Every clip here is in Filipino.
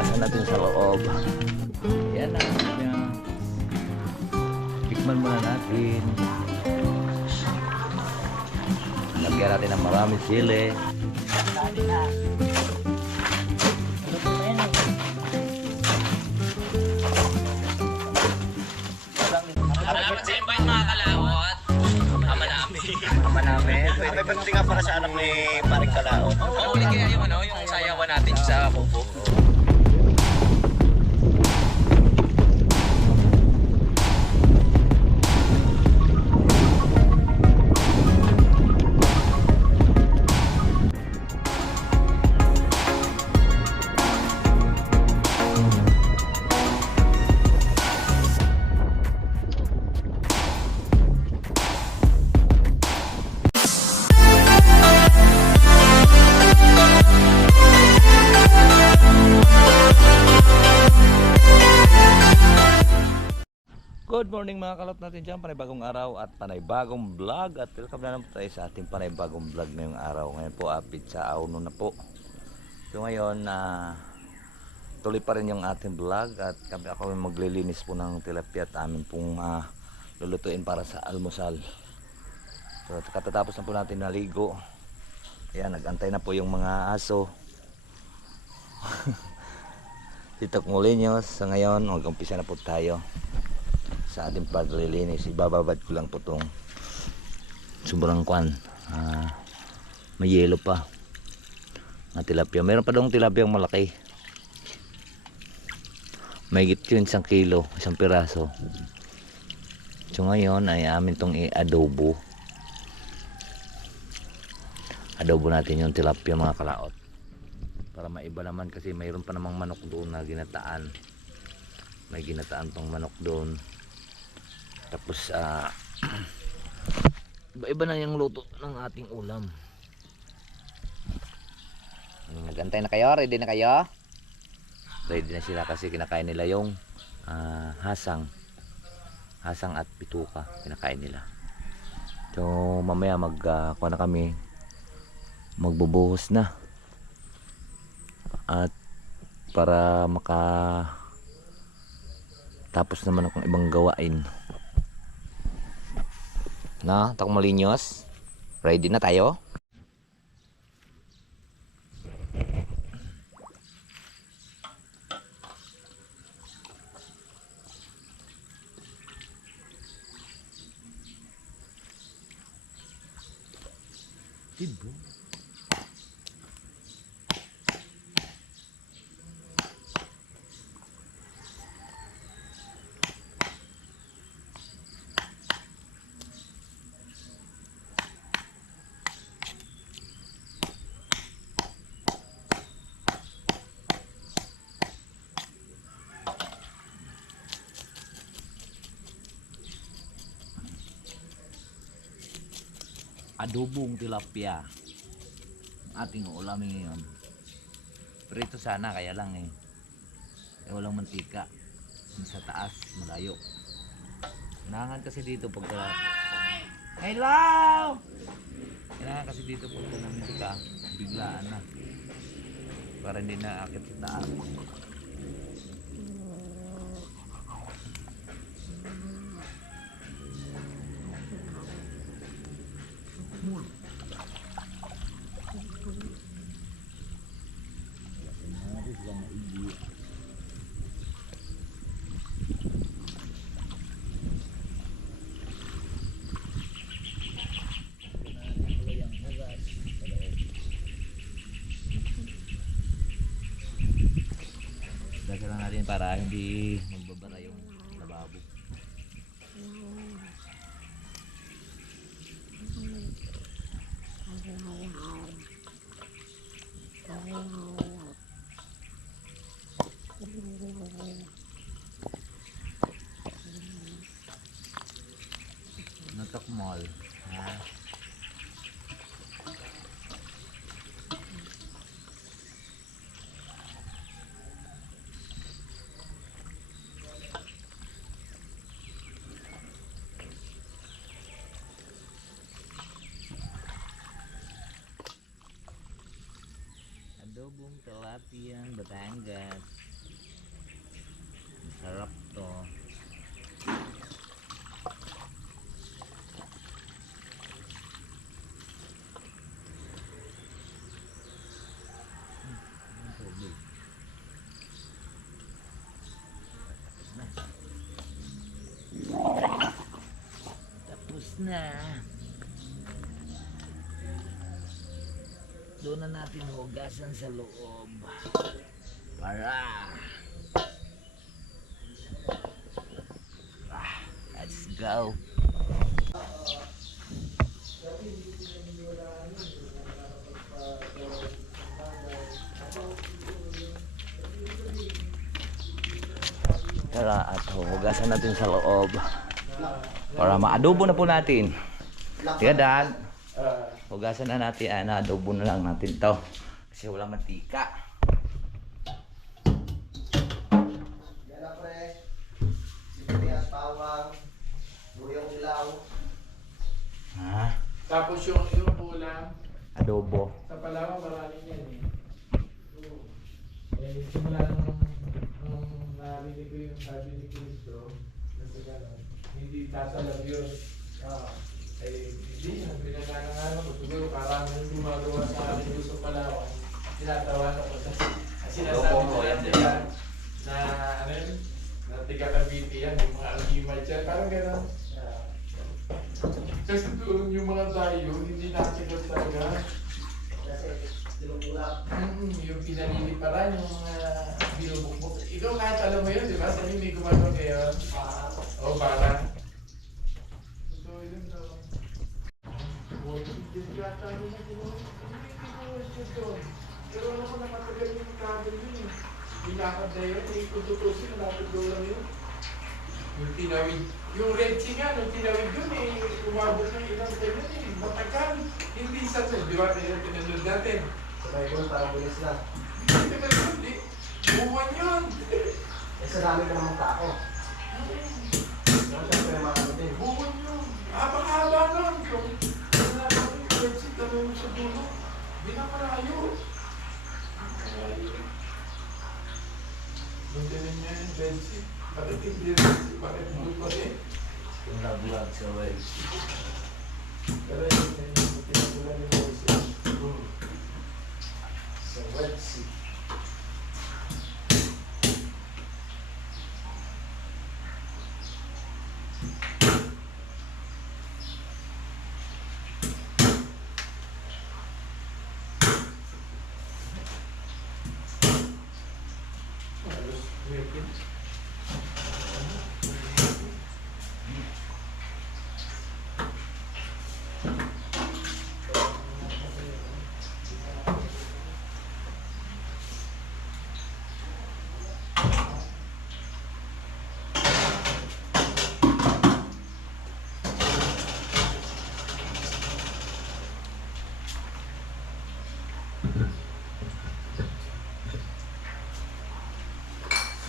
Pasok natin sa loob. Yan na. Tikman muna natin. Lagyan natin ng maraming sili. Salamat sa invite mga kalawot. Ama namin. Ama namin. May pagdating nga para sa anak ni Paring Kalao. Oo, ulit kaya yung yung sayawan natin sa Kubo. Good morning mga kalap natin dyan, panibagong araw at panibagong vlog. At welcome na naman tayo sa ating panibagong vlog ngayong araw. Ngayon po apit sa auno na po. So ngayon tuloy pa rin yung ating vlog. At ako maglilinis po ng tilapia at amin pong lulutuin para sa almusal. So katatapos na po natin naligo. Ayan, nagantay na po yung mga aso. Tito Mulinos. So ngayon mag-umpisa na po tayo sa ating paglilinis. Ibababad ko lang po itong sobrang kwan, may yelo pa na tilapia. Meron pa doong tilapia ang malaki, may higit yun 1 kilo, 1 piraso. So ngayon ay amin itong i-adobo natin yung tilapia mga kalaot, para maiba naman, kasi mayroon pa namang manok doon na ginataan. May ginataan tong manok doon. Tapos iba na yung luto ng ating ulam. Nagantay na kayo? Ready na kayo? Ready na sila kasi kinakain nila yung hasang at bituka. Kinakain nila. So mamaya kuha na kami, magbubuhos na. At para tapos naman akong ibang gawain. Na, Tito Mulinos, ready na tayo? Diba? Adobong tilapia ating ulamin ngayon. Prito sana, kaya lang walang mantika sa taas, malayo. Kailangan kasi dito pagka hello! Kailangan kasi dito pagka ng mantika, biglaan na para hindi na akit sa taas. Dagdag lang natin para hindi magbabara yung lababo. Notok mall. Adobong tilapia Batangas. Sarap to. Tapos na. Doon na natin hugasan sa loob. Para. Let's go. Tara at hugasan natin sa loob. Para maadobo na po natin. Tiga dad. Hugasan na natin. Adobo na lang natin to. Kasi wala mantika. Yan na pre. Sibuyas, bawang, luyong ilaw. Ha? Tapos yung ulam, Adobo. sa Palawan maraming yan eh. Simula nung narinig ko yung sabi ni Cristo, kasi gano'n, hindi tatalab yun. Hindi, pinagkakangano ko, siguro parang yung gumagawa sa amin gusto Palawan, tinatawanan ko sa sinasabi nila nila na ano yun, na tiga Cavite yan, yung mga algimay dyan, parang gano'n. Kasi doon yung mga tayo, hindi nakikinig talaga. Kasi dilong-ulap. Yung pinaliliparan, yung mga binubukbuk. Ikaw kahit alam mo yun, di ba? Sabi may gumagawa kayo. O parang. So, yun daw. Pero ano ko nakatagal yung travel yun eh. Ilakad na yun, may kututusin, lapit daw lang yun. Yung tinawid, yung Red Sea nga, nung tinawid yun eh, umabot ng ilang tayo eh, matagal. Hindi sa di ba? Kaya tinanod natin. Sabay ko, parang bilis na. Hindi ba yun? Buwan yun. Eh, sa dami ka namang tao. Siyempre, mga din. Buwan yun. Haba nun. Yung Red Sea, tanong mo sa dulo. Binamalayo. Buti na niya yung Red Sea. Bakit hindi Red Sea? Bakit hindi pa rin? Yung nag-vlog sa Wales. Pero yun yung pinagula ni Moses. Sa Red Sea. Halos wicked.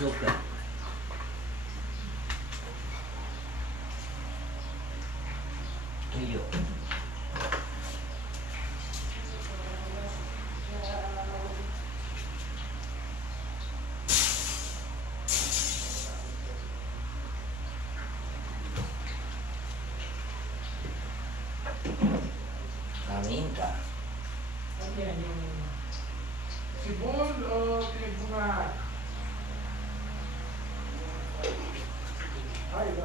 Suka. Tuyo. Kamin ka. Ano yan yung sibol o pinagbunga? Ay, ba?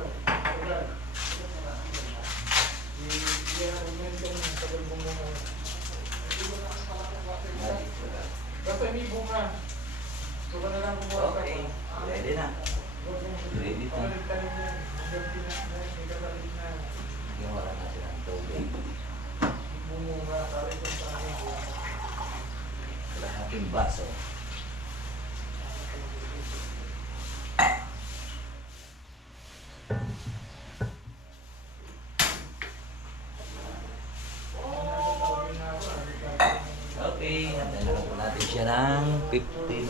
Basta may bunga. So ka na lang kumuha ka. Okay. Ready na. Ready na. Tanim yan. Hanggang may kapatid na. Yung wala na silang tubig. Bumunga. Para ito sa akin. Kalahating baso. Okay, natanggal po natin siya ng 15.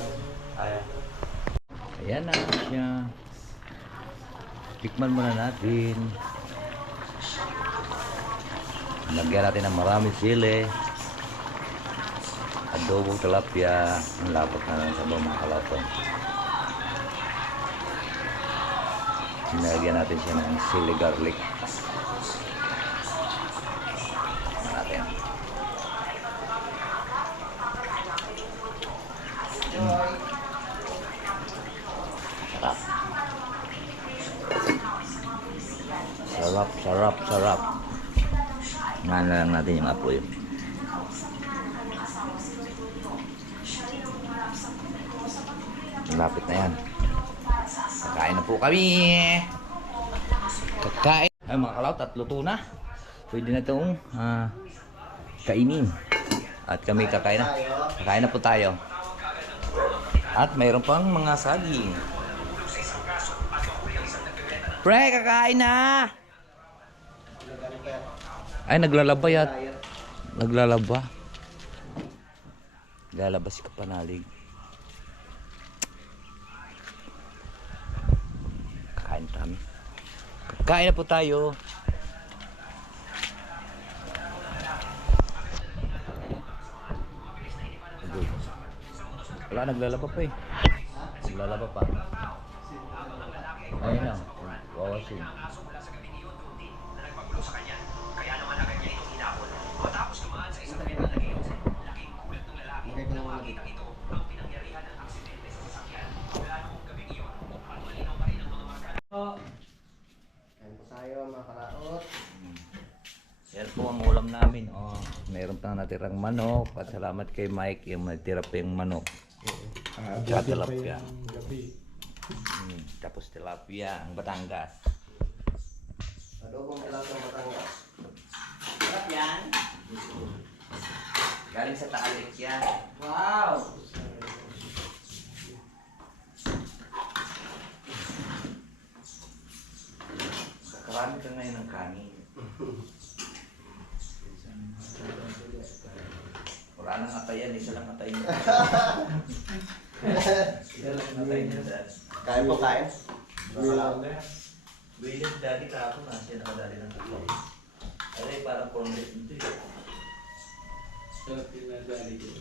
Ayan na siya. Tikman muna natin. Lagyan natin ng marami sili. Adobong tilapia. Ang lapot na lang sa mga kalapon. Nilagyan natin siya ng sili garlic. Natin. Sarap. Sarap, sarap, sarap. Nga na lang natin yung apoy. Malapit na yan. Kakain na po kami. Kakain. Ay mga kalawt, at luto na. Pwede na itong kainin. At kami kakain na. Kakain na po tayo. At mayroon pang mga saging. Pre, kakain na! Ay, naglalaba yan. Naglalaba. Naglalaba si Kapanalig. Kakain kami. Kakain na po tayo. Wala, naglalaba pa eh. Naglalaba pa. Ayun na. Wawasin. Kain po tayo mga kalaot. Yan po ang ulam namin. Oh, mayroon pang natirang manok. At salamat kay Mike yung natira pa yung manok. Tsaka tilapia. Gabi. Tapos tilapia, ang Batangas. Adobong tilapia ng Batangas. Sarap yan. Galing sa Taalik yan. Wow! Kakarami ka ngayon ng kanin. Wala nang atayan, isa lang atayin niya. Isa lang atayin niya, Dad. Kain po, kain. William, Daddy kahapon na siya nakadali ng tatlo. Ay, parang cornbread nito eh. Sa pinadali ko.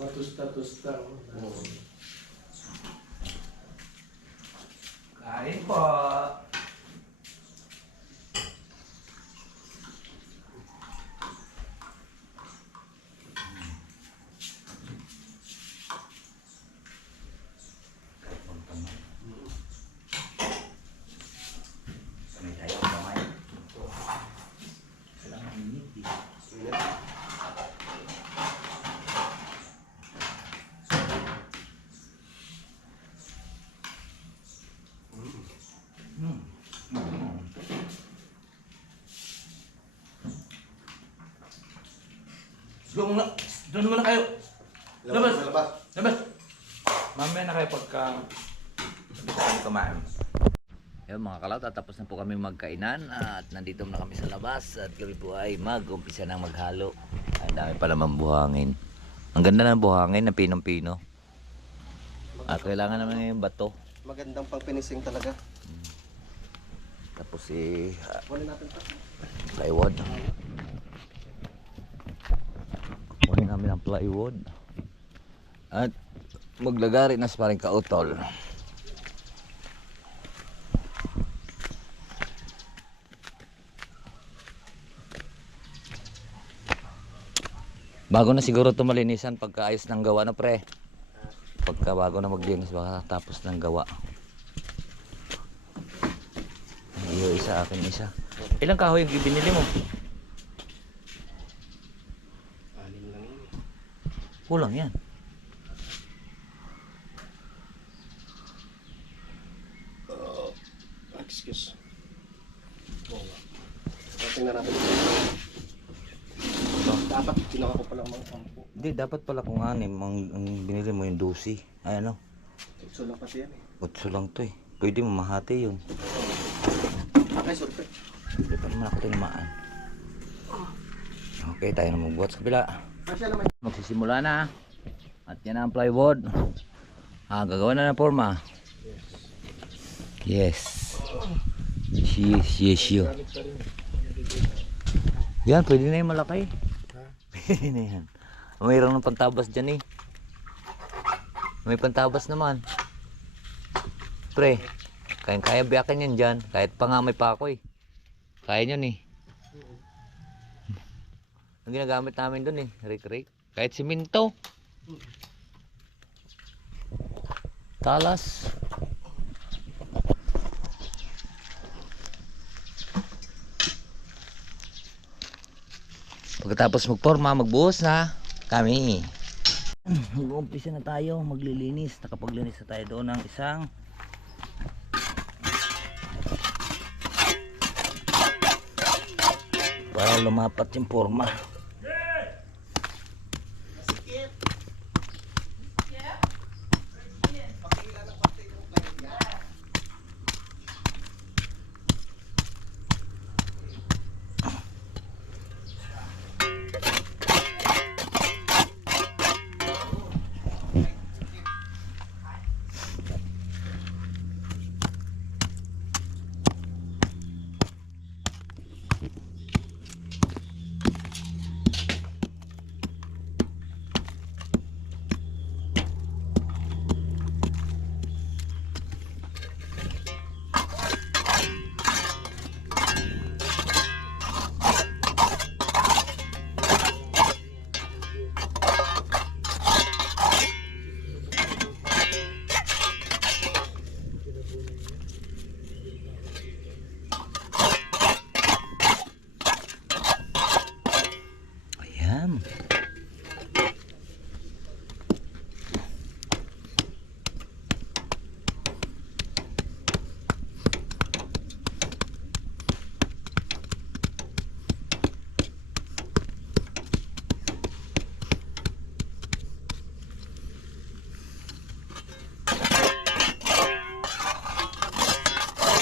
Matusta-tusta. Kain po! Kami tayo kamay. Kailangan init eh. Doon muna kayo. Labas! Labas. Labas! Mamaya na kayo pagka bisa kami kumain. Ayun mga kalawt, tapos na po kami magkainan at nandito na kami sa labas at kami po ay mag-umpisa na maghalo. Ang dami pa naman buhangin. Ang ganda ng buhangin na pinong-pino. At kailangan naman yung bato. Magandang pang finishing talaga. Tapos Kunin natin pa. plywood. Kunin namin ang plywood. At maglagari na sa paring kautol. Bago na siguro ito malinisan pagkaayos ng gawa na pre. Pagka bago na maglinis baka tapos ng gawa. Iyo isa akin isa. Ilang kahoy yung binili mo? Alim lang yun. Kulang yan. Excuse. Tingnan natin. Dapat ginawa ko pala mga 10. Hindi, dapat pala kung anim ang binili mo yung 12. Ay ano? So lang pati yan eh. 8 lang to eh. Pwede mo mahati yun. Ay, sorry. Hindi pa naman ako tinamaan. Okay, tayo na magbuhat sa kabila. Masya naman. Magsisimula na. At yan ang plywood. Gagawa na ng forma. Yes. Yes. Yan, pwede na yung malaki. Pwede na yan. Mayroon ng pantabas dyan eh. May pantabas naman. Pre, Kaya biyakin yan dyan. Kahit pa nga may pakoy. Kaya nyo eh. Ang ginagamit namin dun eh. Rik-rik. Kahit siminto. Talas. Pagkatapos magporma, magbuhos na kami. Mag-umpisa na tayo maglilinis. Nakapaglinis na tayo doon ng isang para lumapat yung porma. Ayan.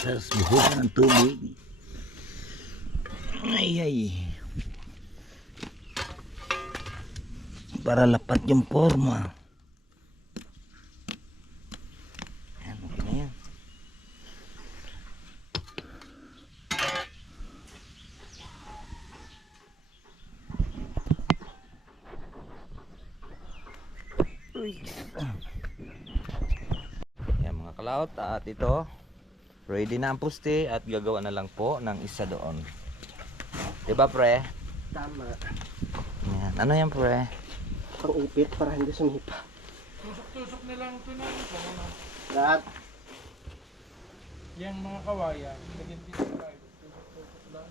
Tapos buhusan ng tubig. Ay. Para lapat yung forma. Ayan, okay na yan. Ayan mga kalaot, at ito ready na ang puste at gagawa na lang po ng isa doon. Diba pre? Tama. Ayan. Ano yan pre? Pang-upit para hindi sumipa. Tusok-tusok na lang ito na. Lahat. Yang mga kawayan, lagyan dito tayo. Tusok-tusok lang.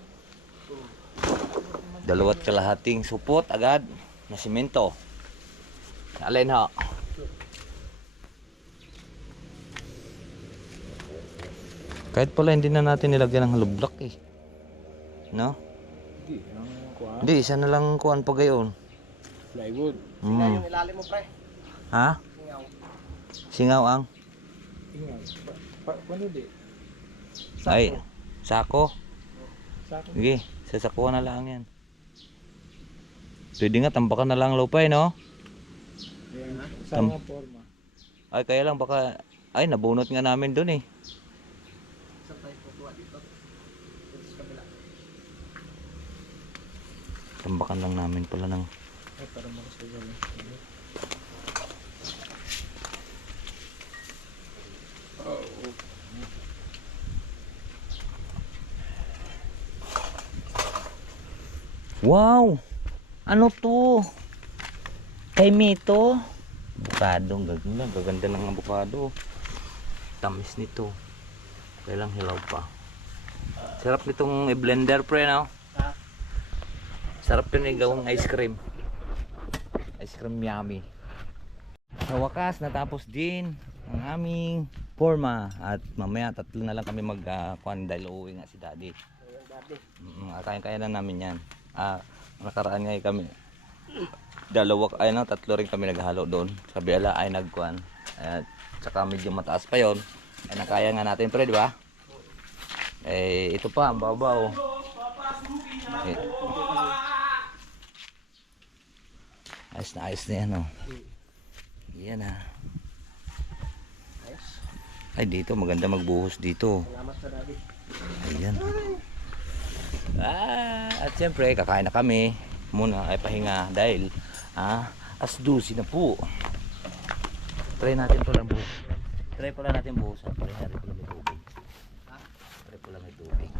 Dalawat kalahating supot agad na simento. Alin ho? Kahit pala hindi na natin nilagyan ng hollow block eh. No? Hindi, isa na lang kuhan pa gayon. Plywood. Sila yung ilalim mo, pre. Ha? Singaw. Singaw ang? Tingnan. Paano di? Ay, sako. Sako. Sige, sasakuha na lang yan. Pwede nga, tambakan na lang lupay, no? Ayan. Sama forma. Ay, kaya lang baka, ay, nabunot nga namin dun eh. Saan tayo putuwa dito? Dito sa kabila. Tambakan lang namin pala ng... Ay, para makasagal. Wow! Ano to? Kay Mito? Abukado, gaganda ng abukado. Tamis nito. Kailang hilaw pa. Sarap nitong i-blender pre, no? Ha? Sarap yun gawang ice cream. Ice cream yummy. Sa wakas, natapos din ang aming forma. At mamaya tatlo na lang kami mag-kuhan dahil uuwi nga si daddy. Ayan, daddy. Kaya na namin yan. Nakaraan nga kami. Tatlo rin kami naghalo doon. Sa Biala ay nagkuhan. At saka medyo mataas pa yon. Ay nakaya nga natin pre, di ba? Eh, ito pa, ang babaw. Eh, ayos na yan, oh. Yan ah. Ayos. Ay, dito maganda magbuhos dito. Salamat sa daddy. Ayan. At siyempre kakain na kami muna ay pahinga dahil as 12 na po. Try natin pala buhos. Try pala natin buhusan. Pare-hari pala may tubig. Wala may tubig.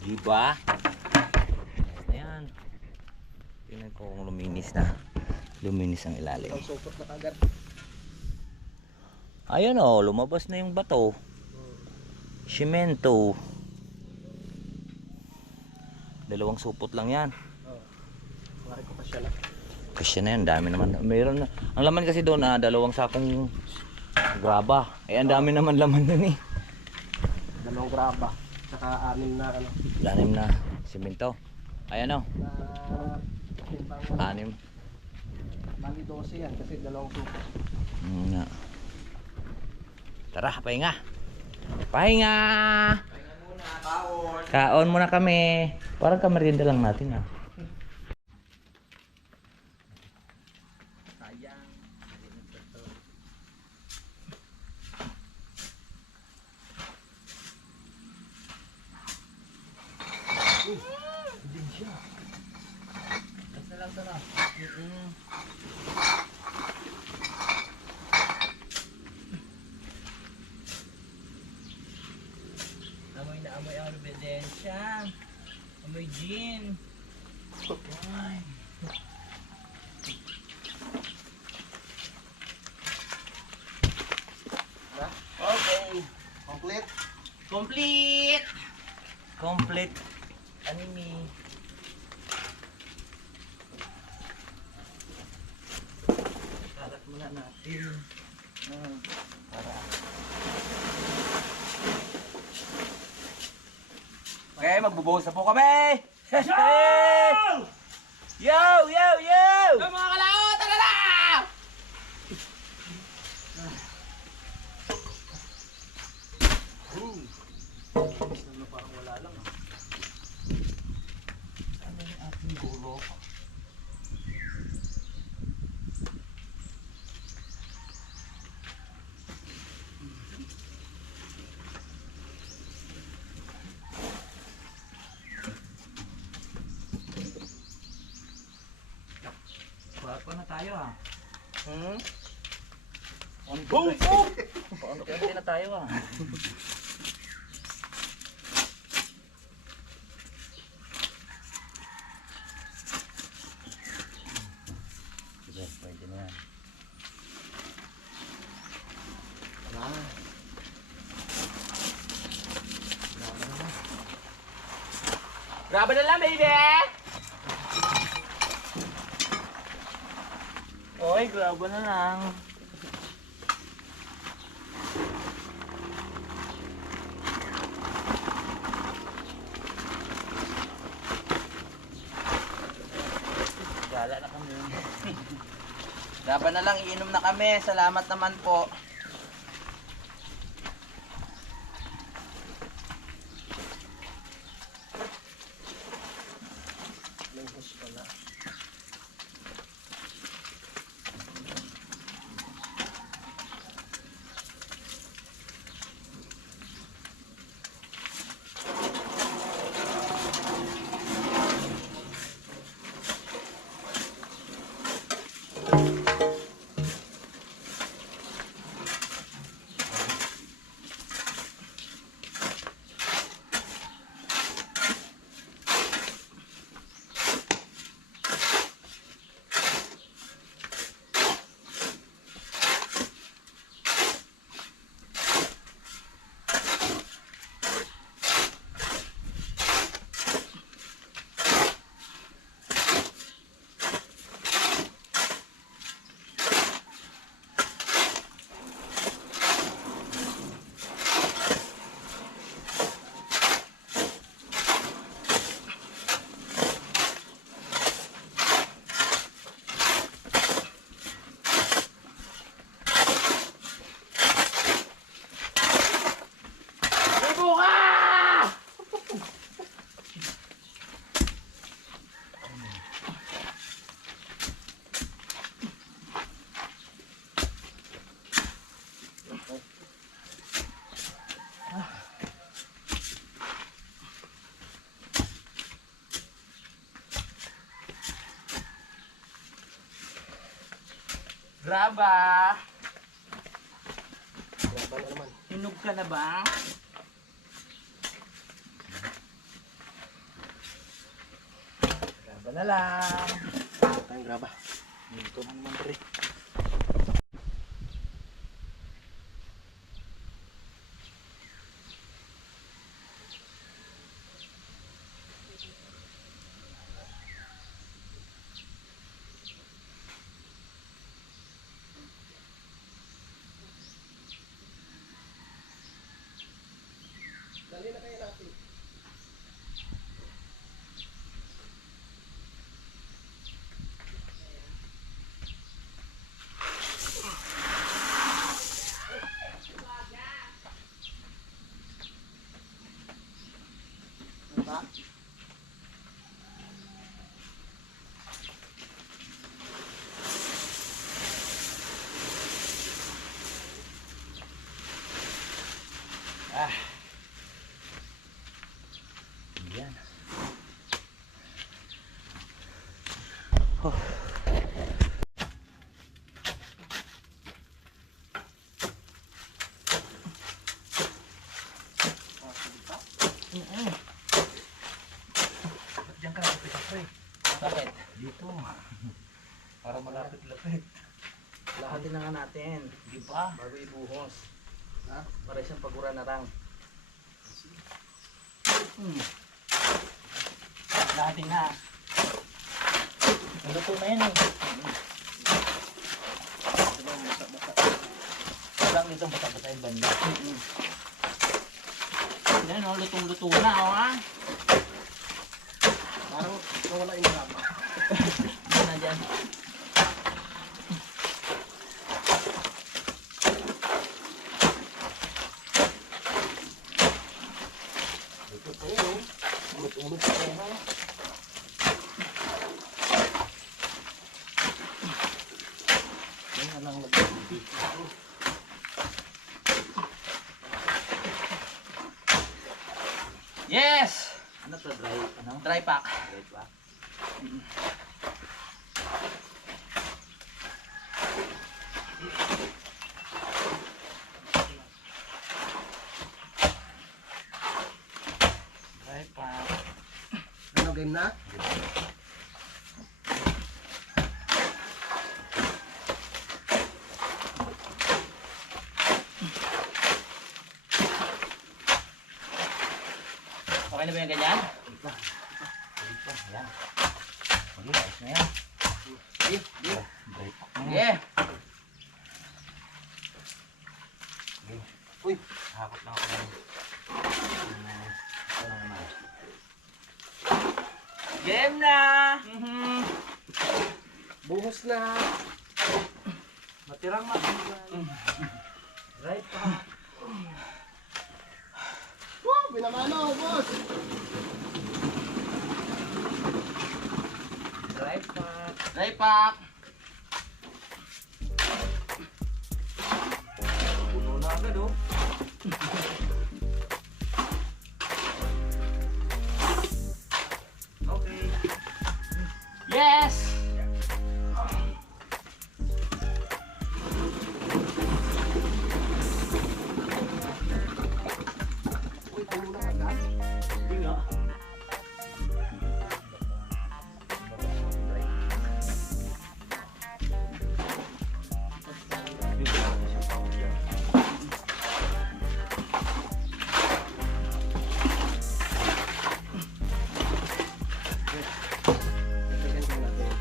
Diba? Ayan. Tingnan ko kung luminis na. Luminis ang ilalim. Ang supot na kagad. Ayun o, lumabas na yung bato. Simento. Dalawang supot lang yan. Oo. Mari ko pa siya na. Kasi na yan, dami naman. Mayroon na. Ang laman kasi doon, dalawang sakong graba. Eh, ang dami naman laman dun eh. Dalawang graba. Saka anim na ano. Lanim na simento. Ayan o, Na timbang. anim. Bali 12 yan kasi dalawang supot. Nga. Tara, pahinga. Pahinga! Pahinga muna, kaon. Kaon muna kami. Parang kamerienda lang natin ah. Sayang. Basta lang ito na. Amoy na amoy ang ebidensya. Amoy gin. Okay. Complete. Complete! Complete. Anime. Kalat muna natin. Okay, magbubuhos na po kami! Yo! Yo! Yo! Mga kalao, tara na! Ano parang wala lang. Ano yung ating gulo? Pa na tayo ah. Konti na tayo ah. Sige, pwede na yan. Grabe na lang, baby! Oy, grabe na lang. Gala na kami. Laban na lang, iinom na kami. Salamat naman po. Lungkos pala. Graba! Graba na naman. Hinog ka na ba? Graba na lang. Tayong graba. Dito na naman pre. Dali na kayo natin. Diba? Ah. Yan. Diyan ka lapit pre. Bakit? Dito. Para malapit-lapit. Lahatin na nga natin. Di ba? Bago ibuhos. Ha? Para siyang pagura na lang. Lahatin na. Naluto na yan eh. Diba, basa-basa. Walang nito bata-bata yung banda. Yan o, lutong-luto na o ha. Parang nawala yung graba. Yan na dyan. Ito pa yun. Ulot-ulot pa yun. Yan na lang lagyan. Yes! Ano to, dry? Ano? Dry pack. Dry ba? Dry pack. Ano, game na? Okay na ba yung ganyan? Dito. Yan. Okay, ayos na yan. Di, di. Dry pack na yan. Yeah. Uy. Hakot lang ako yan. Ito na naman. Game na! Buhos na. Matirang matibay. Dry pack. Woo! Binamano, boss! Dry pack. Dry pack. Puno na agad oh. Okay. Yes! Uy, puno na agad. Hindi nga. Ito, ganito natin.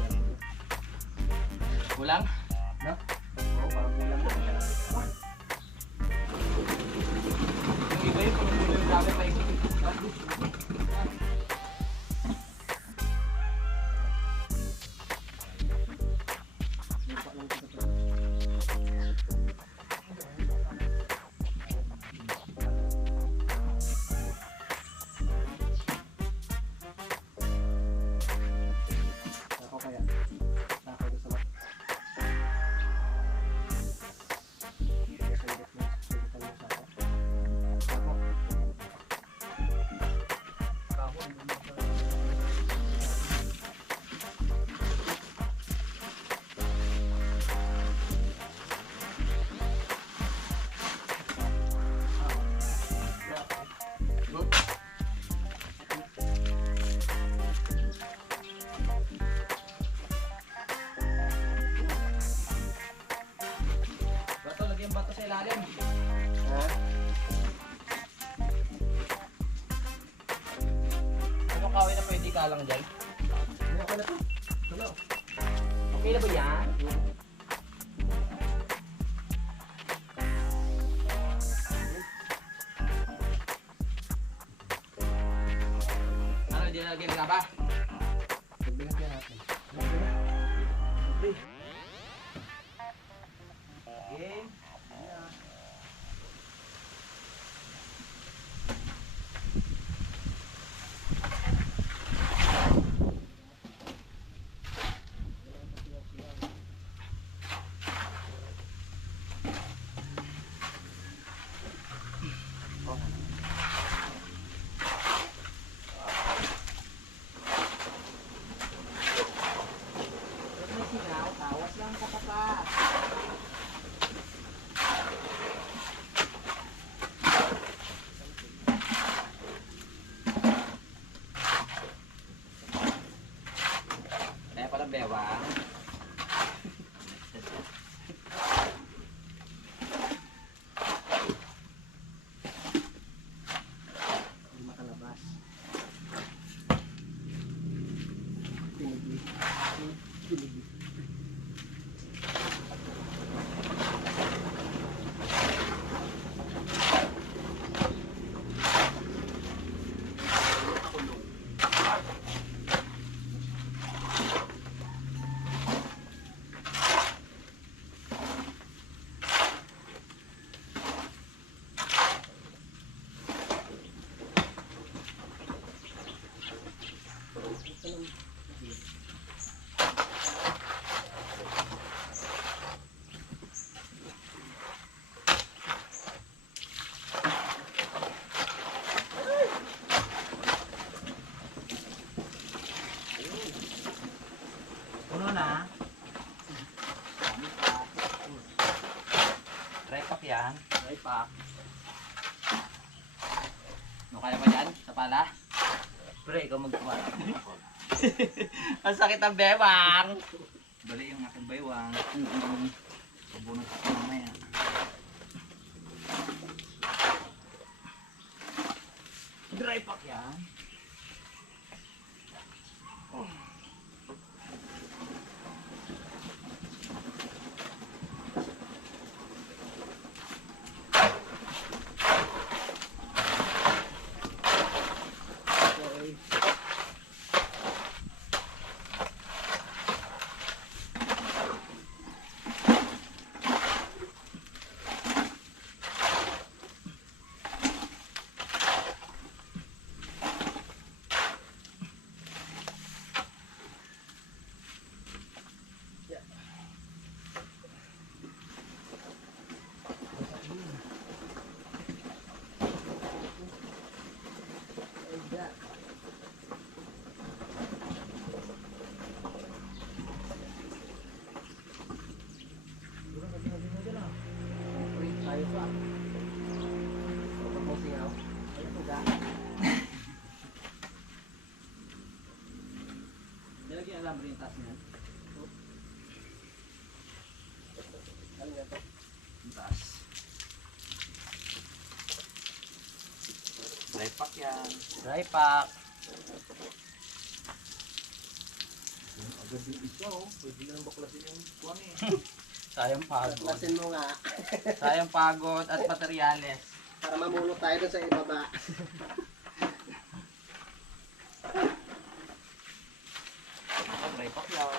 yung bato sa ilalim. Ha? Ano kawin na pwede ka lang dyan? Ano ka na to? Ano? Okay na ba yan? Ano, di na lagyan ka ba? Pagbigyan natin. Game. May sinaw, tawas lang katapat. Kaya palang bewa. Hindi makalabas. Pinigli. Pinigli. Puno na. Try pack yan. Try pack. Ano kaya ba yan? Sa pala? Pre, ikaw magpapala. Ang sakit ang bewang. Bali yung aking bewang. Pabunot ako mamaya. Dry pack yan. Okay. Tayo pa. Ano singaw? Ano po ga? Nilagyan alam rin yung taas niyan. Ano nga to? Yung taas. Dry pack yan. Dry pack. Agad din isa oh. Pwede na baklasin yung kuwan eh. Sayang pagod. Lasin mo nga. Sayang pagod at materyales. Para mamulot tayo dun sa ibaba. Dry pack yan.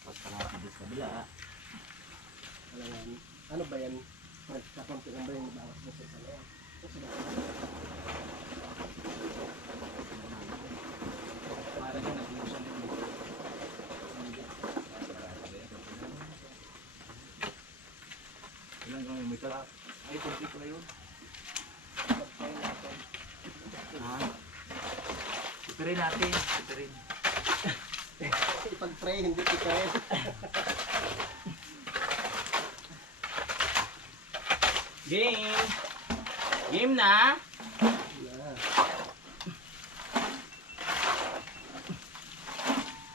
Tapos pa natin dito sa kabila. Ano yan? Ano ba yan? Nagkakampi lang ba yung bawas mo sa isa na yan? Kasi Parang yung nag-iusan din. Ilan kami may kalap? Ay, kunti pala yun. Ha? Ipirin natin. Ipirin. ipag-pray, hindi ipag Game! Game na!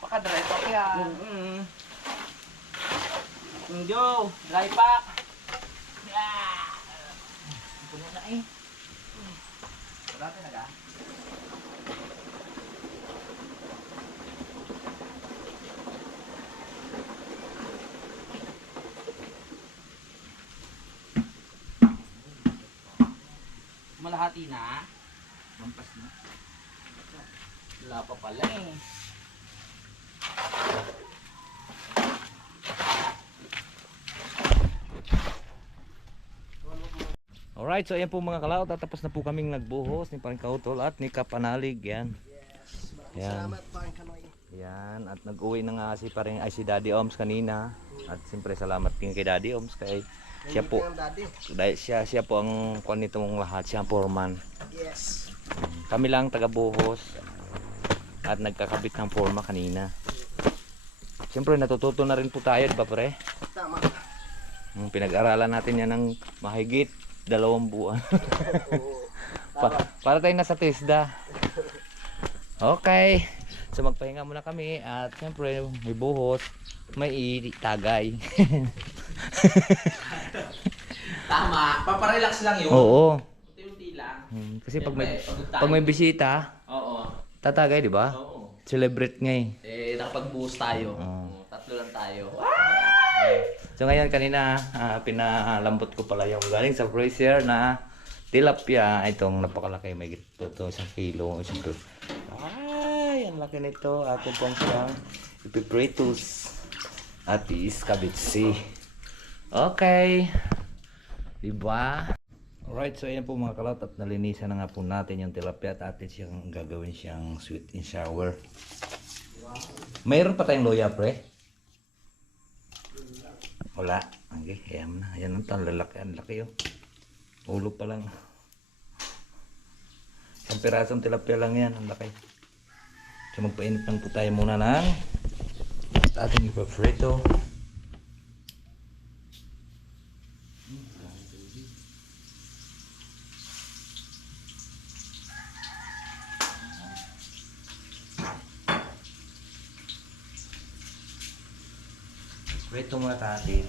Pakadry pa kaya. Joe, dry pack! Puno na eh. Wala talaga. Malahati na. Lampas na. Wala pa pala eh. Alright, so ayan po mga kalaot. Tapos na po kaming nagbuhos ni Paring Kautol at ni Kapanalig. Yan. Yan. Salamat pa ang kanoy. Yan. At nag-uwi na nga si Paring ay si Daddy Oms kanina. At siyempre salamat din kay Daddy Oms kay siya po. Dahil siya po ang kuan nitong lahat. Siya ang foreman. Yes. Kami lang taga-buhos. At nagkakabit ng forma kanina. Siyempre natututo na rin po tayo, di ba pre? Tama. Pinag-aralan natin yan ng mahigit 2 buwan. Para tayo nasa TESDA. Okay. So magpahinga muna kami at siyempre may buhos, may tagay. Tama, paparelax lang yun. Oo. Unti-unti lang. Kasi pag may bisita, Oo. tatagay, di ba? Oo. Celebrate nga eh. Nakapag-buhos tayo. Oo. Tatlo lang tayo. So ngayon kanina pinalambot ko pala yung galing sa freezer na tilapia. Itong napakalaki, may gito to 1 kilo. Ay, ang laki nito. Ako pong siyang ipipritos at iskabitsi. Okay. Diba? Alright, so ayan po mga kalot at nalinisan na nga po natin yung tilapia at atin siyang gagawin siyang sweet and sour. Mayroon pa tayong loya, pre? Wala. Okay, ayan na. Ayan na, ang lalaki. Ang laki yun. Ulo pa lang. 1 pirasong tilapia lang yan. Ang laki. So magpainit lang po tayo muna ng ating ipaprito. Prito muna natin.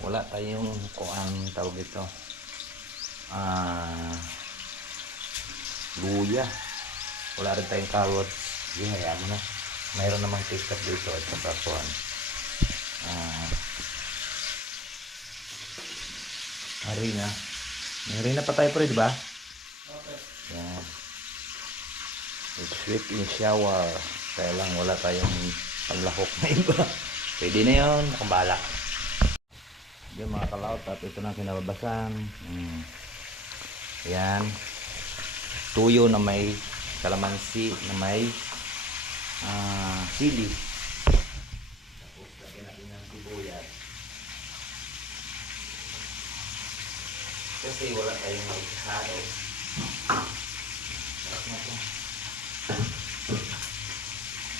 Wala tayong kuang tawag ito. Luya. Wala rin tayong carrots. Yun, hayaan mo na. Mayroon namang ketchup dito at saka kuan. Harina. May harina pa tayo pre, di ba? Okay. Yan. It's sweet and sour. Kaya lang wala tayong panlahok na iba. Pwede na yun. Nakabala. Yan mga kalaot. At ito na kinababasan. Yan. Tuyo na may kalamansi na may sili. Tapos lagyan natin ng sibuyas. Kasi wala tayong maghalo. Sarap na ito.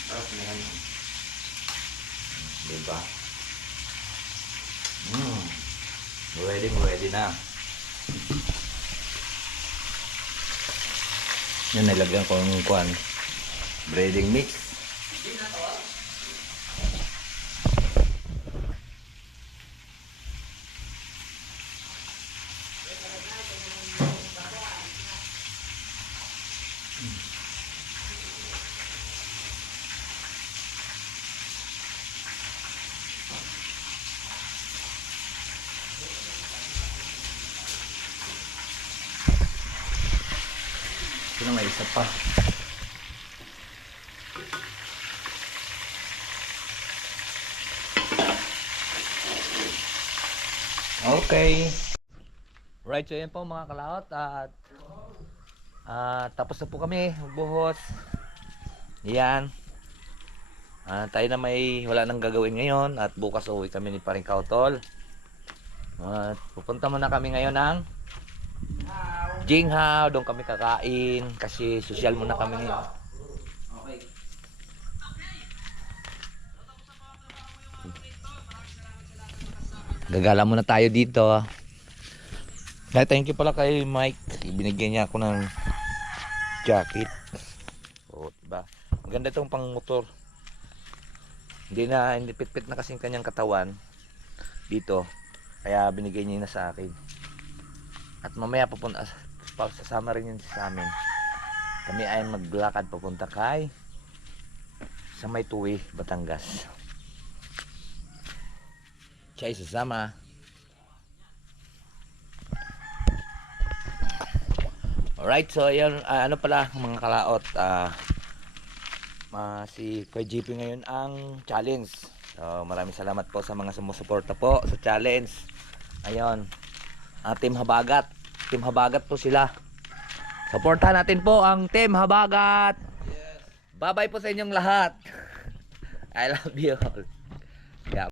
Sarap na yan. Diba? Ready na. Yan, nilagyan ko ng kuan. Breading mix. Ito na may isa pa. Okay. Right, so yan po mga kalaot at tapos na po kami buhos. Yan. Tayo na may wala nang gagawin ngayon at bukas uwi kami ni Paring Kautol. At pupunta muna kami ngayon ng Jinghao, doon kami kakain kasi social muna kami. Okay. Gagala muna tayo dito. Thank you pala kay Mike. Ibinigyan niya ako ng jacket. O, diba? Maganda itong pang motor. Hindi pitpit na kasing kanyang katawan dito. Kaya binigay niya na sa akin. At mamaya sasama rin yun sa amin. Kami ay maglakad papunta kay sa May Tuwi, Batangas. Siya ay sasama. Alright, so yun, ano pala mga kalaot, si Kuya JP ngayon ang challenge. So maraming salamat po sa mga sumusuporta po sa challenge. Ayun, Team Habagat. Team Habagat po sila. Suportahan natin po ang Team Habagat. Bye bye po sa inyong lahat. I love you all.